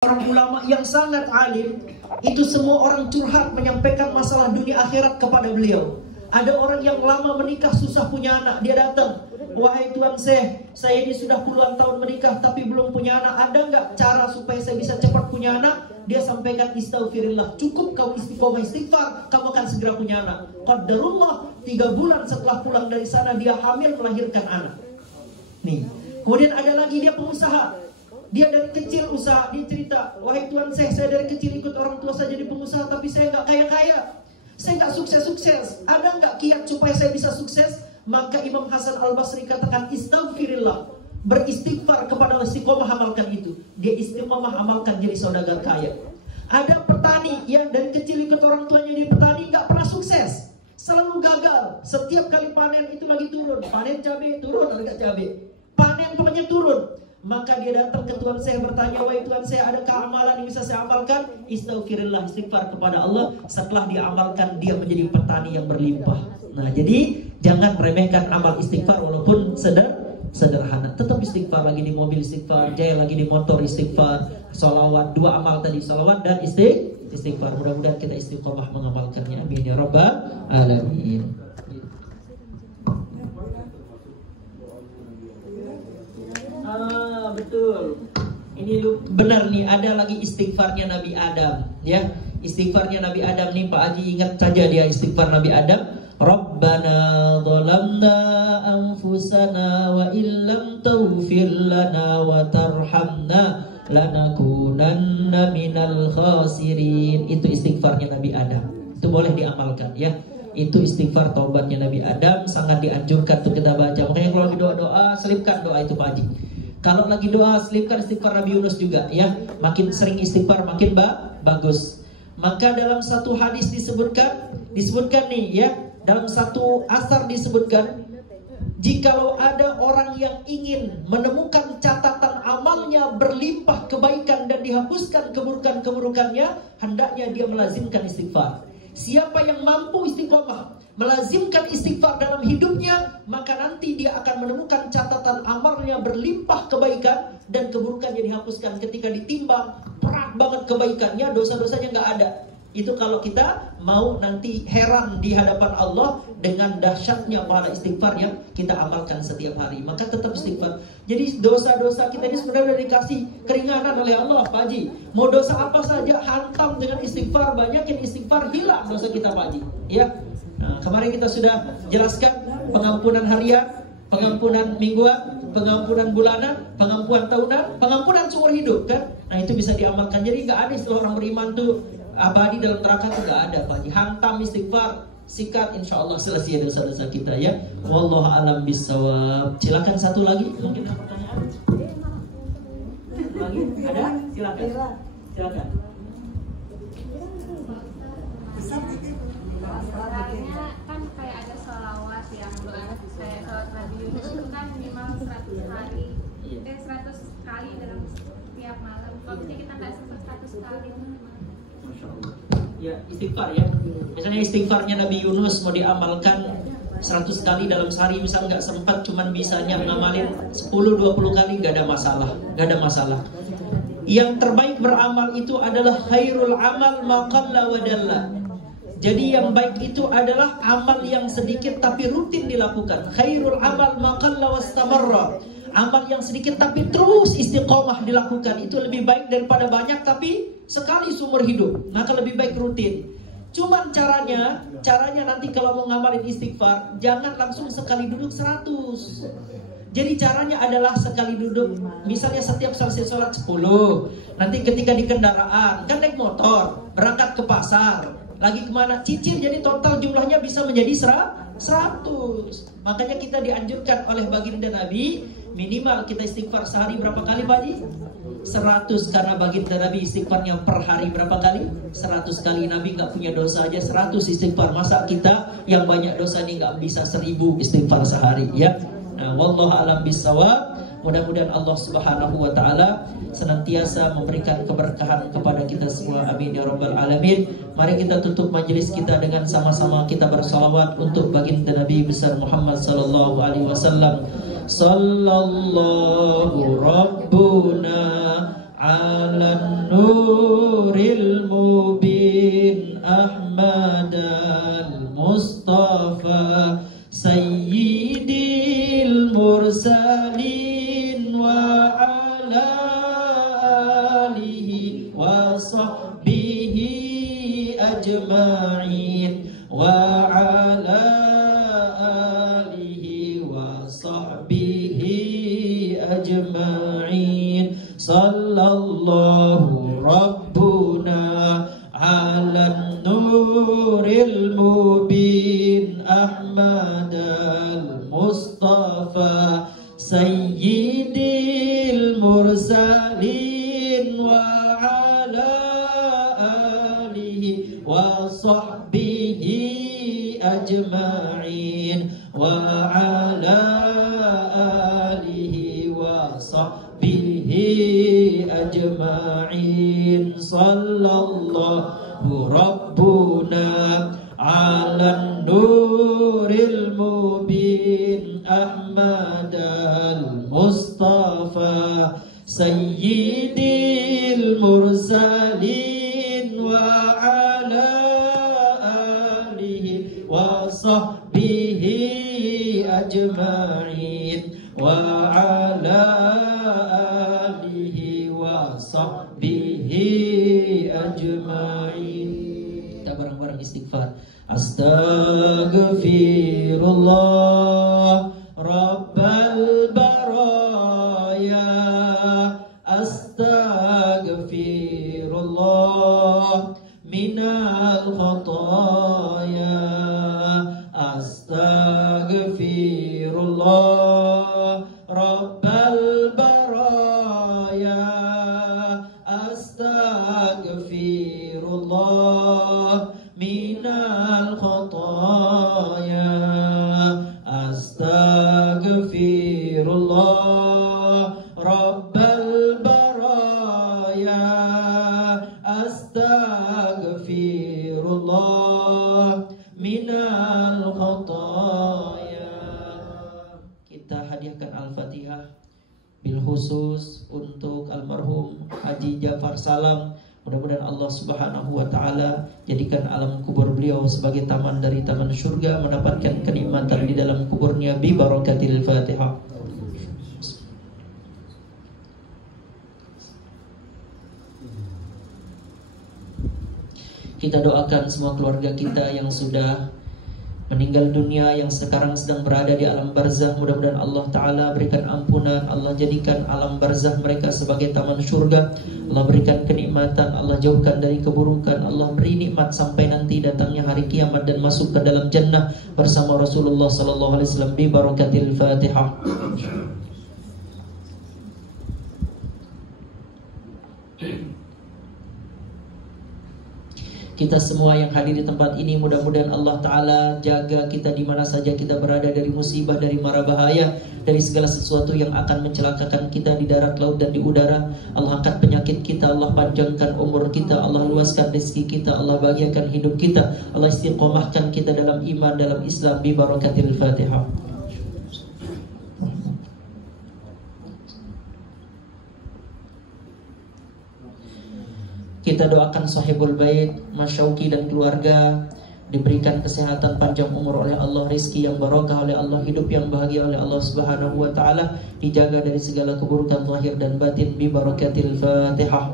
Orang ulama yang sangat alim, itu semua orang curhat menyampaikan masalah dunia akhirat kepada beliau. Ada orang yang lama menikah susah punya anak, dia datang, wahai Tuan Syekh, saya ini sudah puluhan tahun menikah tapi belum punya anak. Ada nggak cara supaya saya bisa cepat punya anak? Dia sampaikan, istaghfirullah, cukup kau istiqomah istighfar, kamu akan segera punya anak. Qadarullah, 3 bulan setelah pulang dari sana dia hamil melahirkan anak. Nih, kemudian ada lagi dia pengusaha. Dia dari kecil usaha, dia cerita, wahai Tuan Syekh, saya dari kecil ikut orang tua saya jadi pengusaha, tapi saya nggak kaya-kaya, saya nggak sukses-sukses. Ada nggak kiat supaya saya bisa sukses? Maka Imam Hasan Al-Basri katakan, istaghfirullah, beristighfar kepada Allah, istiqomah amalkan itu. Dia istiqomah amalkan jadi saudagar kaya. Ada petani yang dari kecil ikut orang tuanya jadi petani, nggak pernah sukses, selalu gagal. Setiap kali panen itu lagi turun, panen cabai turun harga cabai, panen pokoknya turun. Maka dia datang ke Tuan Syekh bertanya, wahai Tuan Syekh, adakah amalan yang bisa saya amalkan? Istaghfirullah, istighfar kepada Allah. Setelah dia amalkan, dia menjadi petani yang berlimpah. Nah, jadi jangan meremehkan amal istighfar walaupun sederhana. Tetap istighfar, lagi di mobil istighfar, jaya lagi di motor istighfar, sholawat, 2 amal tadi, sholawat dan istighfar. Mudah-mudahan kita istiqomah mengamalkannya. Amin ya rabbal alamin. Betul. Ini benar nih, ada lagi istighfarnya Nabi Adam, ya. Istighfarnya Nabi Adam nih Pak Haji, ingat saja dia istighfar Nabi Adam. Rabbana zalamna anfusana wa illam taghfir lana wa tarhamna lanakunanna minal khasirin. Itu istighfarnya Nabi Adam. Itu boleh diamalkan, ya. Itu istighfar taubatnya Nabi Adam, sangat dianjurkan untuk kita baca. Makanya kalau lagi doa-doa, selipkan doa itu Pak Haji. Kalau lagi doa, selipkan istighfar Nabi Yunus juga, ya. Makin sering istighfar makin bagus. Maka dalam satu hadis disebutkan nih, ya, dalam satu asar disebutkan, jikalau ada orang yang ingin menemukan catatan amalnya berlimpah kebaikan dan dihapuskan keburukan-keburukannya, hendaknya dia melazimkan istighfar. Siapa yang mampu istiqomah, melazimkan istighfar dalam hidupnya, maka nanti dia akan menemukan catatan amalnya berlimpah kebaikan dan keburukannya dihapuskan. Ketika ditimbang, berat banget kebaikannya, dosa-dosanya nggak ada. Itu kalau kita mau nanti heran di hadapan Allah dengan dahsyatnya pahala istighfar yang kita amalkan setiap hari. Maka tetap istighfar. Jadi dosa-dosa kita ini sebenarnya sudah dikasih keringanan oleh Allah, Pak Haji. Mau dosa apa saja hantam dengan istighfar, banyakin istighfar, hilang dosa kita, Pak Haji. Ya. Nah, kemarin kita sudah jelaskan pengampunan harian, pengampunan mingguan, pengampunan bulanan, pengampunan tahunan, pengampunan seumur hidup, kan? Nah, itu bisa diamalkan. Jadi nggak ada istilah orang beriman tuh abadi dalam neraka, itu nggak ada, Pak Haji. Hantam istighfar, sikat, insya Allah selesai dosa-dosa kita, ya. Wallahu a'lam bishawab. Silakan satu lagi, mungkin ada pertanyaan? Lagi ada? Silakan. Silakan. Soalnya kan kayak ada sholawat yang kayak sholawat Nabi Yunus itu kan minimal 100 hari, 100 kali dalam setiap malam. Kalau misalnya kita nggak sempat 100 kali, Masya Allah. Ya, istighfar, ya. Misalnya istighfarnya Nabi Yunus mau diamalkan 100 kali dalam sehari, misal nggak sempat, cuman bisanya ngamalin 10-20 kali, nggak ada masalah. Yang terbaik beramal itu adalah khairul amal maqalla wa dalla. Jadi yang baik itu adalah amal yang sedikit tapi rutin dilakukan. Khairul amal maqalla wastamarra. Amal yang sedikit tapi terus istiqomah dilakukan, itu lebih baik daripada banyak tapi sekali seumur hidup. Maka lebih baik rutin. Cuman caranya nanti kalau mau ngamalin istighfar, jangan langsung sekali duduk 100. Jadi caranya adalah sekali duduk, misalnya setiap selesai sholat 10. Nanti ketika di kendaraan, kan naik motor, berangkat ke pasar, lagi kemana, cicil, jadi total jumlahnya bisa menjadi 100. Makanya kita dianjurkan oleh baginda Nabi, minimal kita istighfar sehari berapa kali, Pak Haji? 100, karena baginda Nabi istighfarnya per hari berapa kali? 100 kali. Nabi nggak punya dosa aja 100 istighfar. Masa kita yang banyak dosa ini nggak bisa 1000 istighfar sehari, ya? Nah, wallahu a'lam bishawab. Mudah-mudahan Allah Subhanahu wa taala senantiasa memberikan keberkahan kepada kita semua. Amin ya rabbal alamin. Mari kita tutup majelis kita dengan sama-sama kita bersalawat untuk baginda Nabi besar Muhammad sallallahu alaihi wasallam. Sallallahu rabbuna 'alan nuril mubin Ahmadal Mustafa Sayyidil mursalin wa ala alihi wa sahbihi ajma'in wa ala alihi wa sahbihi ajma'in sallallahu rabbuna ala nuril mubin Ahmad al-Mustafa Sayyidil mursalin wa ala alihi wa sahbihi ajma'in wa ala alihi wa sahbihi ajma'in sallallahu rabbuna ala nuril mubin Ahmad al-Mustafa Sayyidil mursalin wa ala alihi wa sahbihi ajma'in wa ala alihi wa sahbihi ajma'in. Kita bareng-bareng istighfar. Astaghfirullah Rabbal baraya Astaghfirullah minal khataya Astaghfirullah Rabbal baraya Astaghfirullah minal khataya Astaghfirullah Rabbal baraya Astaghfirullah minal khataya. Kita hadiahkan Al-Fatihah bil khusus untuk almarhum Haji Jafar Salam. Mudah-mudahan Allah Subhanahu wa taala jadikan alam kubur beliau sebagai taman dari taman surga, mendapatkan kenikmatan di dalam kuburnya bi barakatil Fatihah. Kita doakan semua keluarga kita yang sudah meninggal dunia, yang sekarang sedang berada di alam barzah. Mudah-mudahan Allah Ta'ala berikan ampunan, Allah jadikan alam barzah mereka sebagai taman surga, Allah berikan kenikmatan, Allah jauhkan dari keburukan, Allah beri nikmat sampai nanti datangnya hari kiamat dan masuk ke dalam jannah bersama Rasulullah Sallallahu Alaihi Wasallam bi barakatil Fatihah. Kita semua yang hadir di tempat ini, mudah-mudahan Allah Ta'ala jaga kita di mana saja kita berada, dari musibah, dari mara bahaya, dari segala sesuatu yang akan mencelakakan kita di darat, laut, dan di udara. Allah angkat penyakit kita, Allah panjangkan umur kita, Allah luaskan rezeki kita, Allah bahagiakan hidup kita, Allah istiqomahkan kita dalam iman, dalam Islam bi barakatil Fatihah. Kita doakan sahibul bait Mas Syauqi dan keluarga diberikan kesehatan panjang umur oleh Allah, rezeki yang barokah oleh Allah, hidup yang bahagia oleh Allah Subhanahu wa taala, dijaga dari segala keburukan zahir dan batin bi barakatil Fatihah.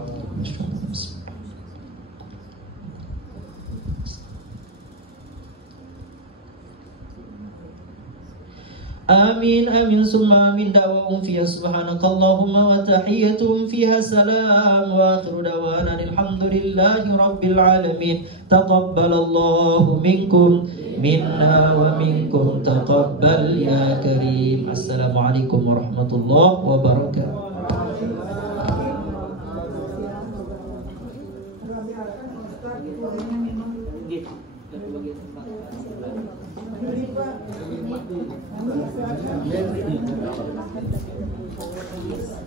Amin amin summa amin. Da'wahum fiha subhanakallahumma wa tahiyyatuhum fiha salam wa akhiru da'wana alhamdulillahi rabbil alamin. Taqabbalallahu minkum minna wa minkum taqabbal ya karim. Assalamualaikum warahmatullahi wabarakatuh. Yes.